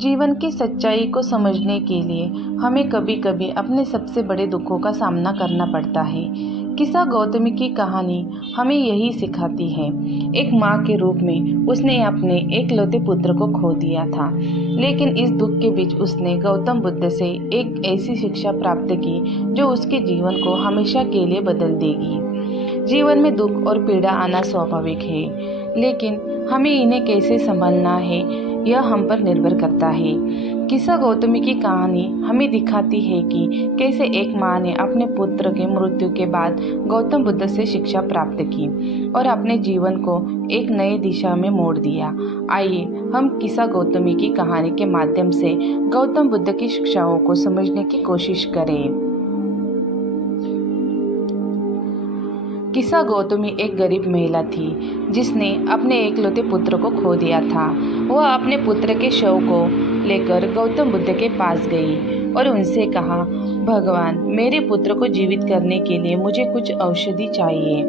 जीवन की सच्चाई को समझने के लिए हमें कभी कभी अपने सबसे बड़े दुखों का सामना करना पड़ता है। किस्सा गौतमी की कहानी हमें यही सिखाती है। एक माँ के रूप में उसने अपने एकलौते पुत्र को खो दिया था, लेकिन इस दुख के बीच उसने गौतम बुद्ध से एक ऐसी शिक्षा प्राप्त की जो उसके जीवन को हमेशा के लिए बदल देगी। जीवन में दुख और पीड़ा आना स्वाभाविक है, लेकिन हमें इन्हें कैसे संभालना है यह हम पर निर्भर करता है। किस्सा गौतमी की कहानी हमें दिखाती है कि कैसे एक माँ ने अपने पुत्र के मृत्यु के बाद गौतम बुद्ध से शिक्षा प्राप्त की और अपने जीवन को एक नई दिशा में मोड़ दिया। आइए हम किस्सा गौतमी की कहानी के माध्यम से गौतम बुद्ध की शिक्षाओं को समझने की कोशिश करें। किस्सा गौतमी एक गरीब महिला थी जिसने अपने एकलौते पुत्र को खो दिया था। वह अपने पुत्र के शव को लेकर गौतम बुद्ध के पास गई और उनसे कहा, भगवान, मेरे पुत्र को जीवित करने के लिए मुझे कुछ औषधि चाहिए।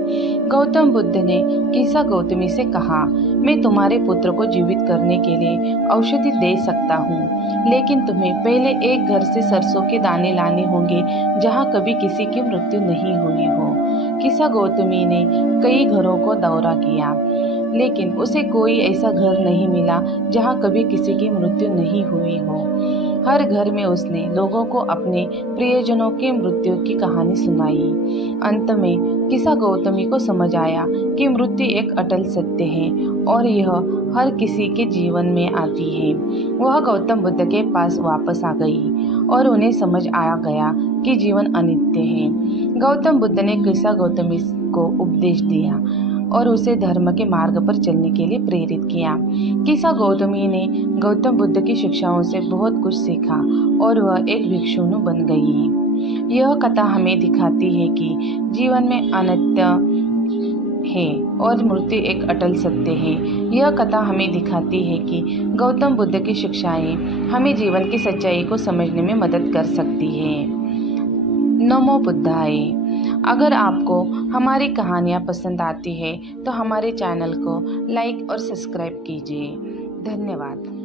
गौतम बुद्ध ने किस्सा गौतमी से कहा, मैं तुम्हारे पुत्र को जीवित करने के लिए औषधि दे सकता हूँ, लेकिन तुम्हें पहले एक घर से सरसों के दाने लाने होंगे जहाँ कभी किसी की मृत्यु नहीं हुई हो। किस्सा गौतमी ने कई घरों को दौरा किया, लेकिन उसे कोई ऐसा घर नहीं मिला जहाँ कभी किसी की मृत्यु नहीं हुई हो। हर घर में उसने लोगों को अपने प्रियजनों की मृत्यु की कहानी सुनाई। अंत में किस्सा गौतमी को समझ आया कि मृत्यु एक अटल सत्य है और यह हर किसी के जीवन में आती है। वह गौतम बुद्ध के पास वापस आ गई और उन्हें समझ आ गया कि जीवन अनित्य है। गौतम बुद्ध ने किस्सा गौतमी को उपदेश दिया और उसे धर्म के मार्ग पर चलने के लिए प्रेरित किया। किस्सा गौतमी ने गौतम बुद्ध की शिक्षाओं से बहुत कुछ सीखा और वह एक भिक्षुणु बन गई। यह कथा हमें दिखाती है कि जीवन में अनित्य है और मृत्यु एक अटल सत्य है। यह कथा हमें दिखाती है कि गौतम बुद्ध की शिक्षाएं हमें जीवन की सच्चाई को समझने में मदद कर सकती है। नमो बुद्धाय। अगर आपको हमारी कहानियाँ पसंद आती है तो हमारे चैनल को लाइक और सब्सक्राइब कीजिए। धन्यवाद।